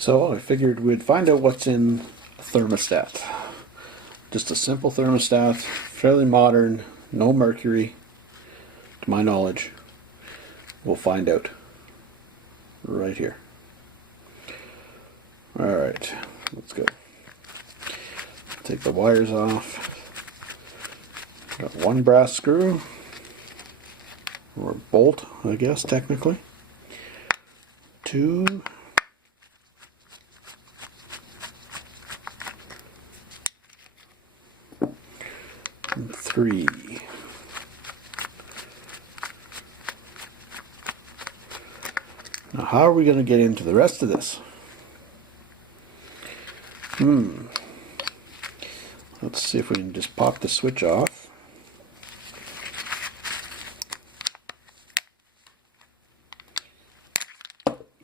So I figured we'd find out what's in a thermostat. Just a simple thermostat, fairly modern, no mercury, to my knowledge. We'll find out right here. Alright, let's go. Take the wires off. Got one brass screw, or bolt, I guess, technically. Two. And three. Now, how are we going to get into the rest of this? Let's see if we can just pop the switch off.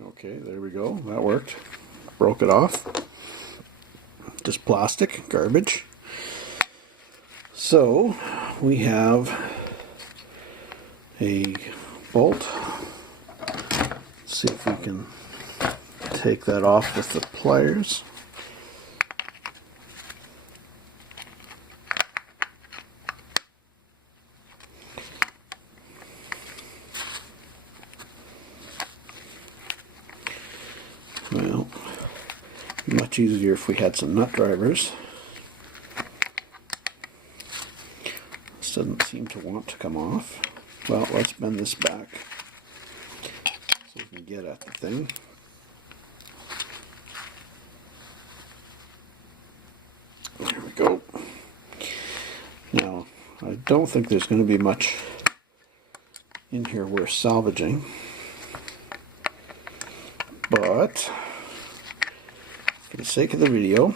Okay, there we go. That worked. Broke it off. Just plastic, garbage. So, we have a bolt. Let's see if we can take that off with the pliers. Well, much easier if we had some nut drivers. This doesn't seem to want to come off. Well, let's bend this back so we can get at the thing. There we go. Now, I don't think there's going to be much in here worth salvaging, but for the sake of the video,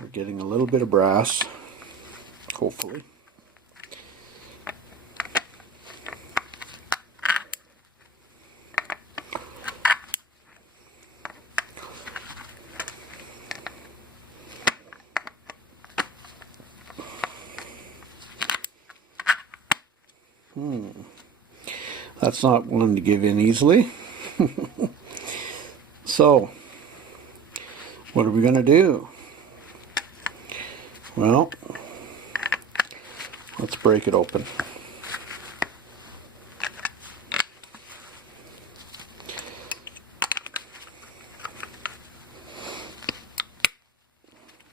we're getting a little bit of brass, hopefully. That's not one to give in easily. So, what are we going to do? Well, let's break it open.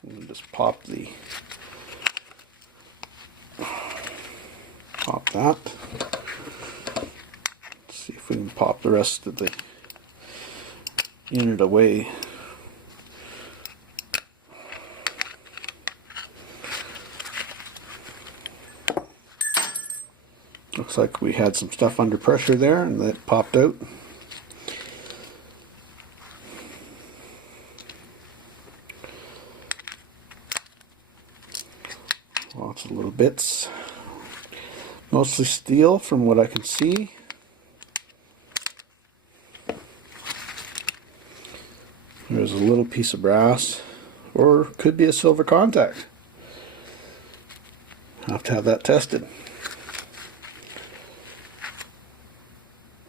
We'll just pop that. See if we can pop the rest of the unit away. Looks like we had some stuff under pressure there and that popped out. Lots of little bits. Mostly steel from what I can see. There's a little piece of brass, or could be a silver contact. I'll have to have that tested.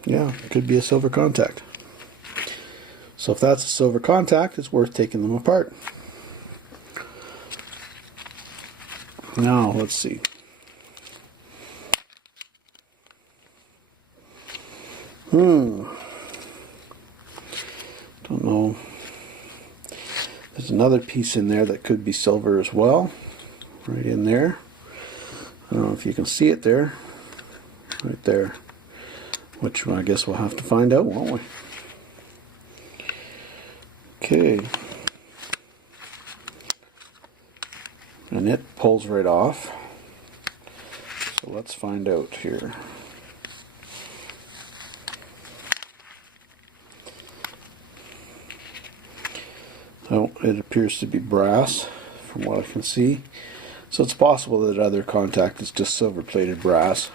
Yeah, it could be a silver contact. So if that's a silver contact, it's worth taking them apart. Now, let's see. Don't know. There's another piece in there that could be silver as well. Right in there. I don't know if you can see it there. Right there. Which I guess we'll have to find out, won't we? Okay. And it pulls right off. So let's find out here. Oh, it appears to be brass from what I can see. So it's possible that other contact is just silver plated brass.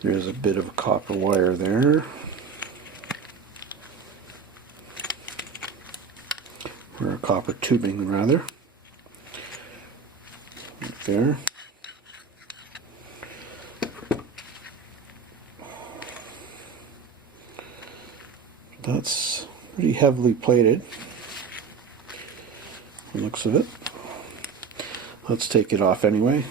There's a bit of a copper wire there. Or a copper tubing rather. there. That's pretty heavily plated, the looks of it. Let's take it off anyway.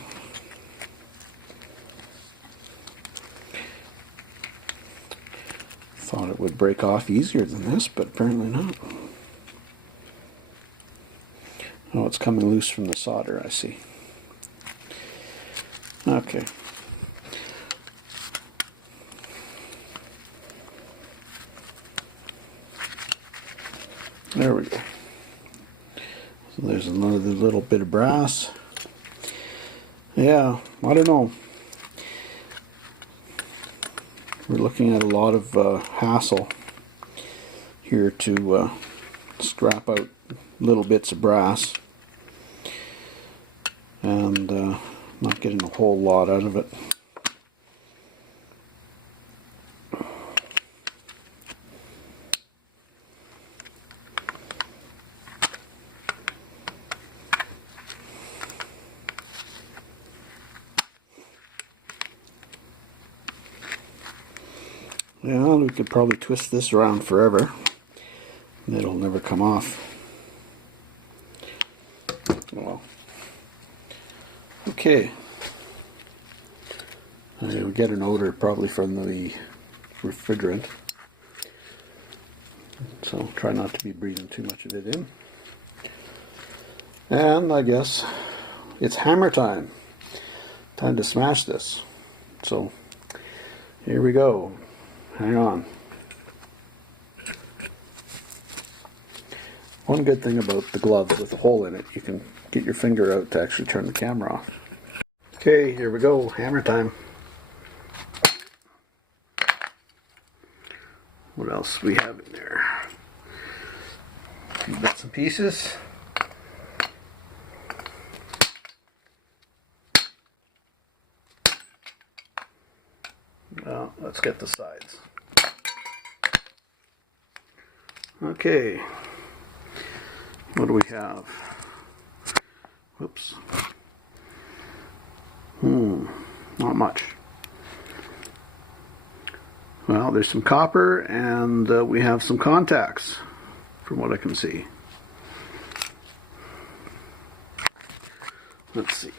Thought it would break off easier than this, but apparently not. Oh, it's coming loose from the solder, I see. Okay. There we go. So there's another little bit of brass. Yeah, I don't know. We're looking at a lot of hassle here to scrap out little bits of brass and not getting a whole lot out of it. Yeah, we could probably twist this around forever and it'll never come off. Well, okay. We get an odor probably from the refrigerant, so try not to be breathing too much of it in. And I guess it's hammer time. Time to smash this. So here we go. Hang on. One good thing about the glove with a hole in it, you can get your finger out to actually turn the camera off. Okay, here we go. Hammer time. What else we have in there? A few bits and pieces. Well, let's get the sides. Okay. What do we have? Whoops. Not much. Well, there's some copper and we have some contacts from what I can see. Let's see.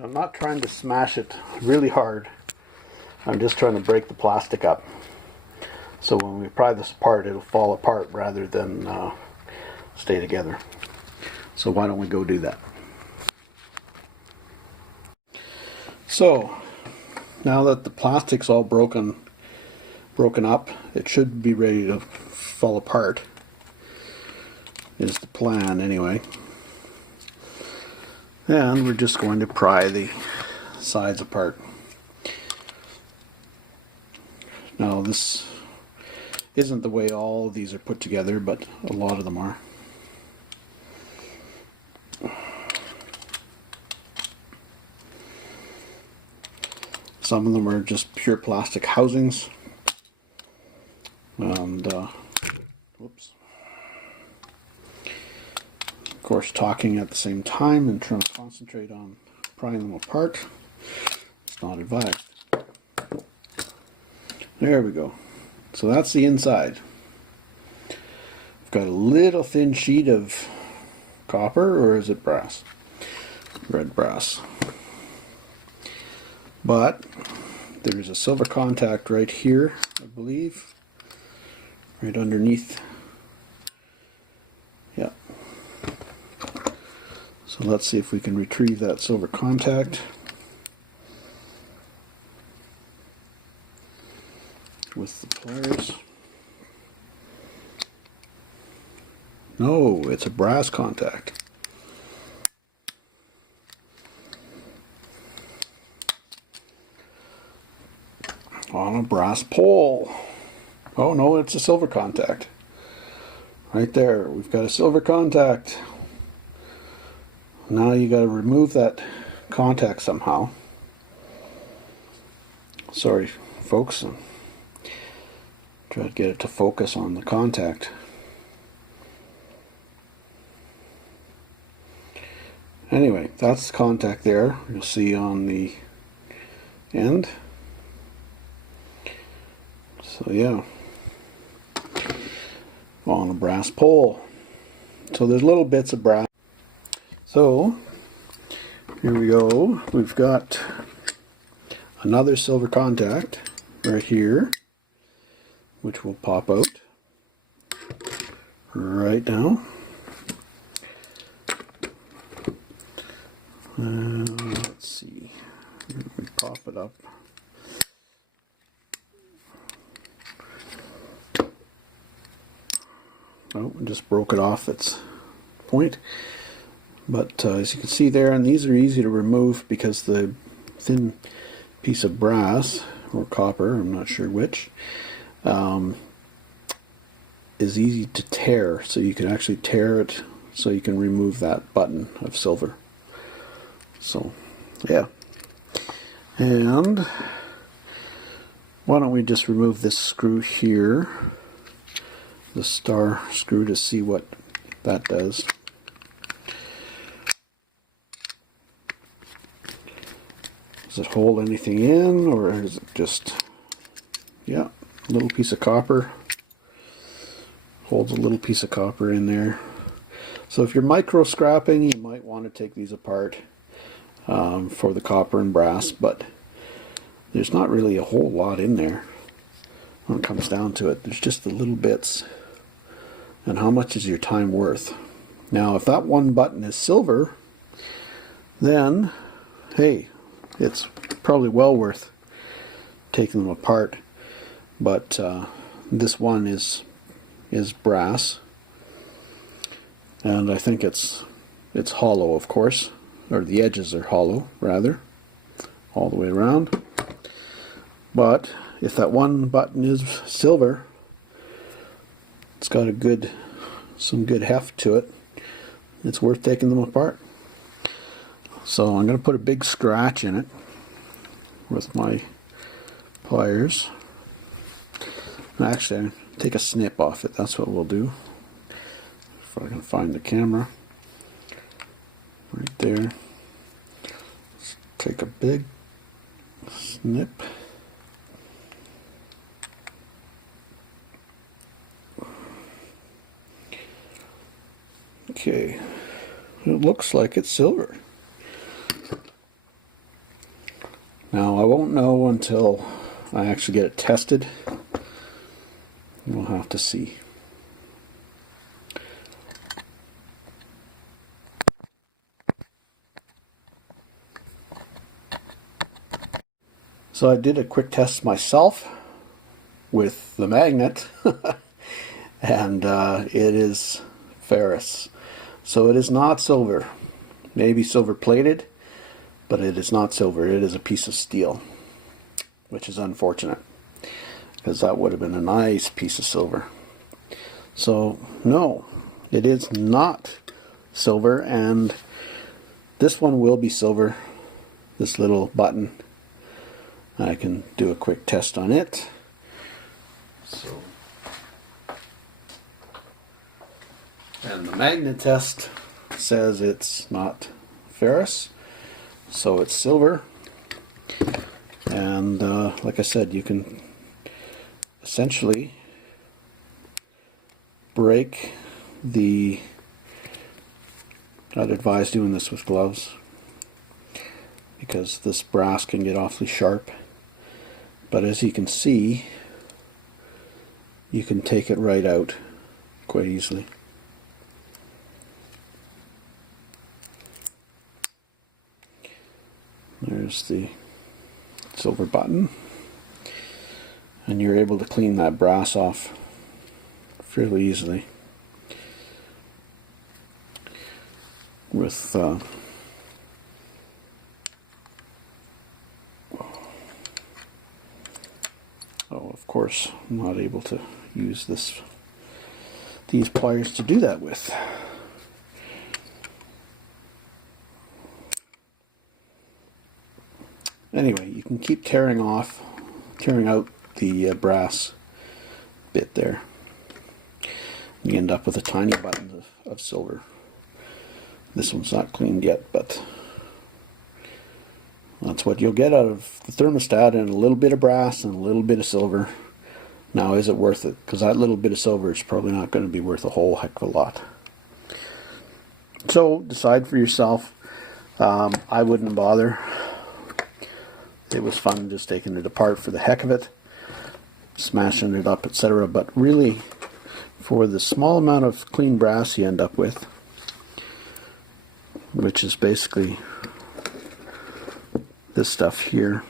I'm not trying to smash it really hard. I'm just trying to break the plastic up. So when we pry this apart, it'll fall apart rather than stay together. So why don't we go do that? So now that the plastic's all broken up, it should be ready to fall apart. Is the plan anyway. And we're just going to pry the sides apart. Now this isn't the way all of these are put together, but a lot of them are. Some of them are just pure plastic housings. And, whoops. Of course, talking at the same time and trying to concentrate on prying them apart, it's not advised. There we go. So that's the inside. I've got a little thin sheet of copper, or is it brass? Red brass. But there's a silver contact right here, I believe. Right underneath. Yeah. So let's see if we can retrieve that silver contact with the pliers. No, it's a brass contact. On a brass pole. Oh no, it's a silver contact. Right there, we've got a silver contact. Now you got to remove that contact somehow. Sorry folks, try to get it to focus on the contact. Anyway, that's the contact there. You'll see on the end. So yeah, on a brass pole. So there's little bits of brass. So here we go. We've got another silver contact right here, which will pop out right now. Let's see. We pop it up. Oh, I just broke it off its point. But as you can see there, and these are easy to remove because the thin piece of brass or copper, I'm not sure which, is easy to tear. So you can actually tear it so you can remove that button of silver. So yeah, and why don't we just remove this screw here, the star screw, to see what that does. Does it hold anything in, or is it just, yeah, a little piece of copper, holds a little piece of copper in there. So if you're micro scrapping, you might want to take these apart for the copper and brass, but there's not really a whole lot in there when it comes down to it. There's just the little bits. And how much is your time worth? Now, if that one button is silver, then hey, it's probably well worth taking them apart. But this one is brass, and I think it's hollow, of course, or the edges are hollow rather, all the way around. But if that one button is silver, it's got some good heft to it. It's worth taking them apart. So I'm going to put a big scratch in it with my pliers. Actually, I'll take a snip off it. That's what we'll do. If I can find the camera. Right there. Let's take a big snip. Okay. It looks like it's silver. Now I won't know until I actually get it tested. We'll have to see. So I did a quick test myself with the magnet and it is ferrous. So it is not silver. Maybe silver plated, but it is not silver. It is a piece of steel, which is unfortunate, because that would have been a nice piece of silver. So no, it is not silver, and this one will be silver, this little button. I can do a quick test on it. So, and the magnet test says it's not ferrous, so it's silver. And like I said, you can essentially break the, I'd advise doing this with gloves, because this brass can get awfully sharp. But as you can see, you can take it right out quite easily. There's the silver button, and you're able to clean that brass off fairly easily with oh, of course, I'm not able to use these pliers to do that with. Anyway, you can keep tearing off tearing out the brass bit there. You end up with a tiny button of silver. This one's not cleaned yet, but that's what you'll get out of the thermostat, and a little bit of brass and a little bit of silver. Now, is it worth it? Because that little bit of silver is probably not going to be worth a whole heck of a lot. So decide for yourself. I wouldn't bother. It was fun just taking it apart for the heck of it, smashing it up, etc. But really, for the small amount of clean brass you end up with, which is basically this stuff here,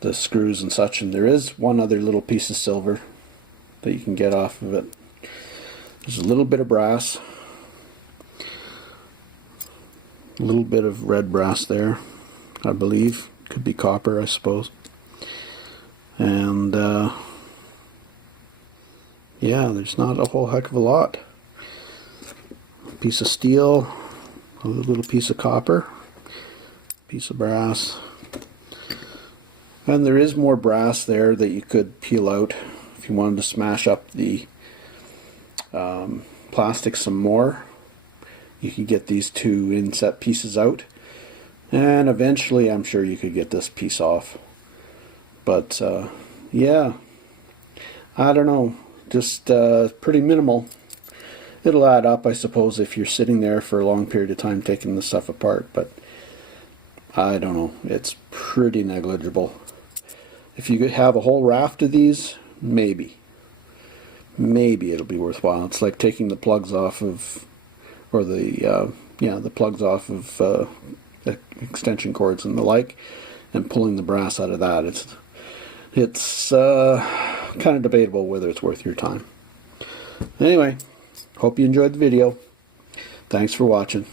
the screws and such, and there is one other little piece of silver that you can get off of it. There's a little bit of brass, a little bit of red brass there, I believe. Could be copper, I suppose. And yeah, there's not a whole heck of a lot. A piece of steel, a little piece of copper, piece of brass. And there is more brass there that you could peel out if you wanted to smash up the plastic some more. You could get these two inset pieces out, and eventually I'm sure you could get this piece off. But yeah, I don't know, just pretty minimal. It'll add up, I suppose, if you're sitting there for a long period of time taking the stuff apart, but I don't know, it's pretty negligible. If you have a whole raft of these, maybe it'll be worthwhile. It's like taking the plugs off of, or the plugs off of extension cords and the like, and pulling the brass out of that. It's kind of debatable whether it's worth your time. Anyway, hope you enjoyed the video. Thanks for watching.